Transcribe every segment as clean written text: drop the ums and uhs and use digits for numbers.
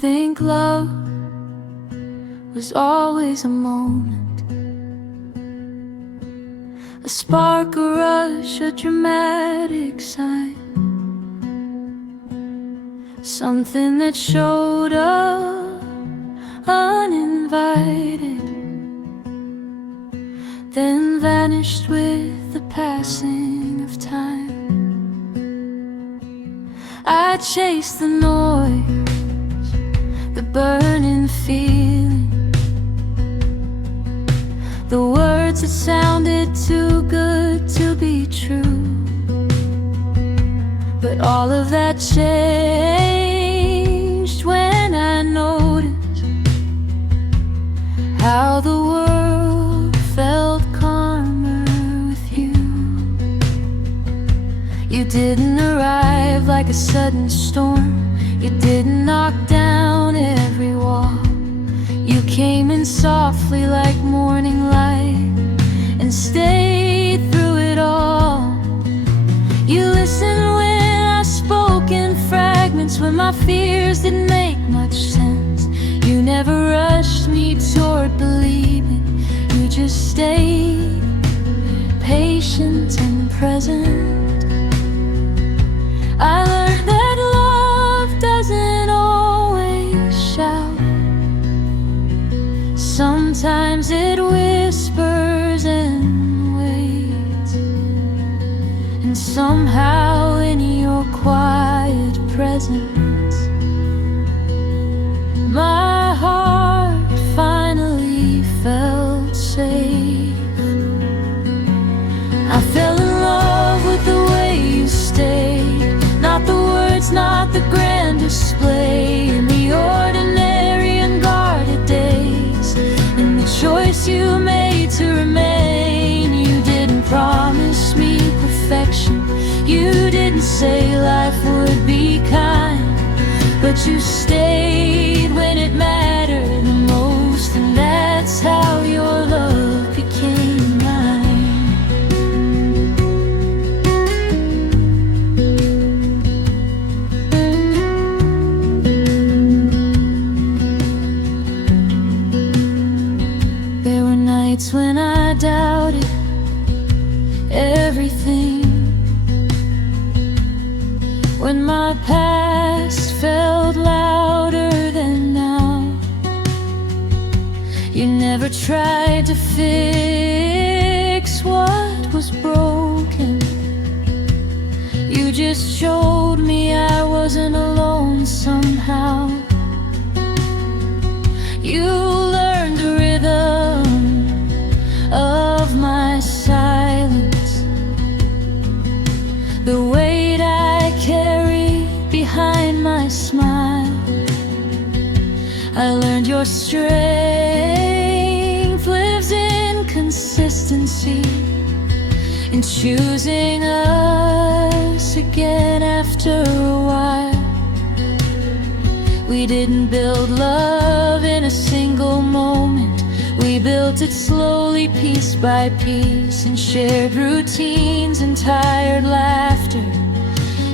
think love was always a moment, a spark, a rush, a dramatic sign, something that showed up uninvited, then vanished with the passing of time. I chased the noise, the burning feeling, the words that sounded too good to be true. But all of that changed when I noticed how the world felt calmer with you. You didn't arrive like a sudden storm, you didn't knock down every wall. You came in softly like morning light and stayed through it all. You listened when I spoke in fragments, when my fears didn't make much sense. You never rushed me toward believing, you just stayed patient and present. I learned that love doesn't always shout. Sometimes it whispers and waits, and somehow in your quiet presence, my heart finally felt safe. I fell in love with the way you stayed, not the words, not the grand display, in the ordinary unguarded days, in the choice you made to remain. You didn't promise me perfection, you didn't say life would be kind, but you stayed when it mattered the most, and that's how your love became mine. There were nights when I doubted everything, when my past felt louder than now. You never tried to fix what was broken, you just showed me I wasn't alone somehow. You learned the rhythm of my silence, the weight I carry behind my smile. I learned your strength lives in consistency, in choosing us again after a while. We didn't build love in a single moment, we built it slowly, piece by piece, in shared routines and tired laughter,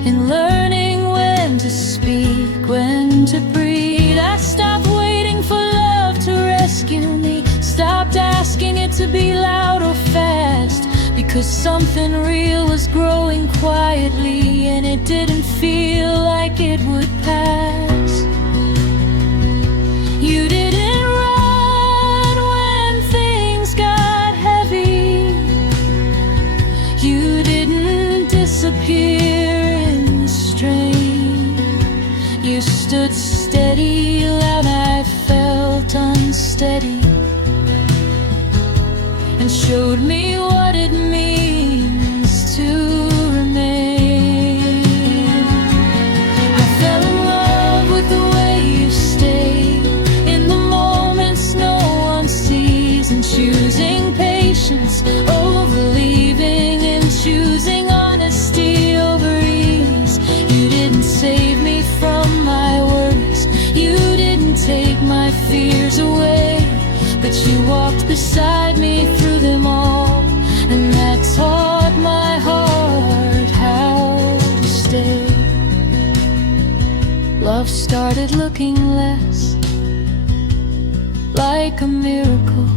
in learning when to speak, when to breathe. I stopped waiting for love to rescue me, stopped asking it to be loud or fast, because something real was growing quietly, and it didn't feel like it would pass. You didn't run when things got heavy, you didn't disappear in the strain. You stood steady, loud I felt unsteady, and showed me what it means to remain. I fell in love with the way you stayed, in the moments no one sees, and choosing patience over leaving, and choosing honesty over ease. You didn't save me from my worries, you didn't take my fears away, but you walked beside me through them all, and that taught my heart how to stay. Love love started looking less like a miracle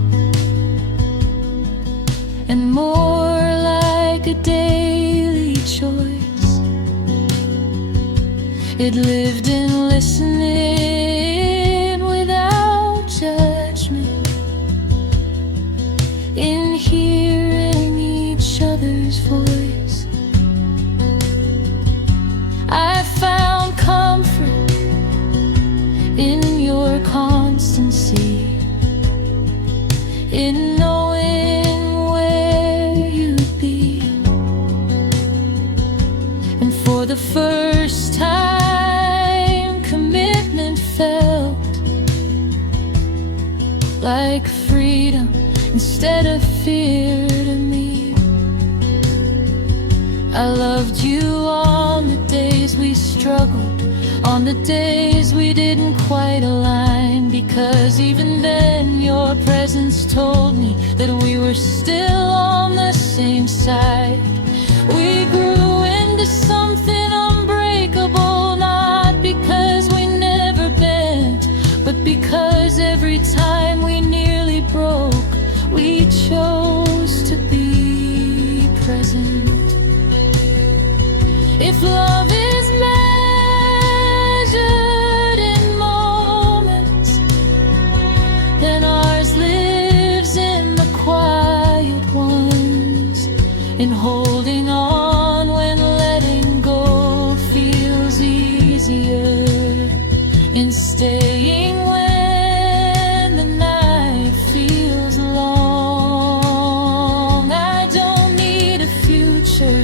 and more like a daily choice. It lived in listening without judgment, in hearing each other's voice. I found comfort in your constancy, in knowing where you'd be. And for the first time, commitment felt like freedom instead of fear to me. I loved you on the days we struggled, on the days we didn't quite align, because even then your presence told me that we were still on the same side. We grew into something unbreakable, not because we never bent, but because every time we nearly broke, we chose to be present. If love is measured in moments, then ours lives in the quiet ones, in holding on when letting go feels easier, in staying when the night feels long. I don't need a future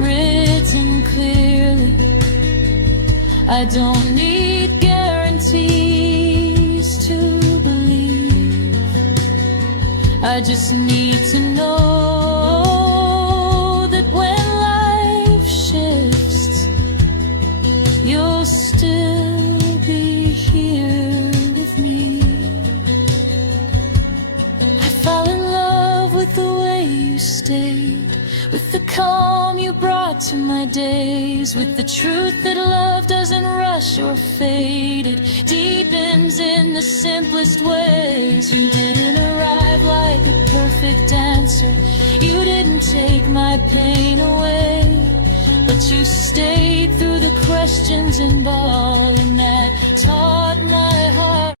written clearly, I don't need guarantees to believe. I just need to know that when life shifts, you'll still be here with me. I fell in love with the way you stayed, with the calm you brought to my days, with the truth that love doesn't rush or fade. It deepens in the simplest ways. You didn't arrive like a perfect answer, you didn't take my pain away, but you stayed through the questions and all, and that taught my heart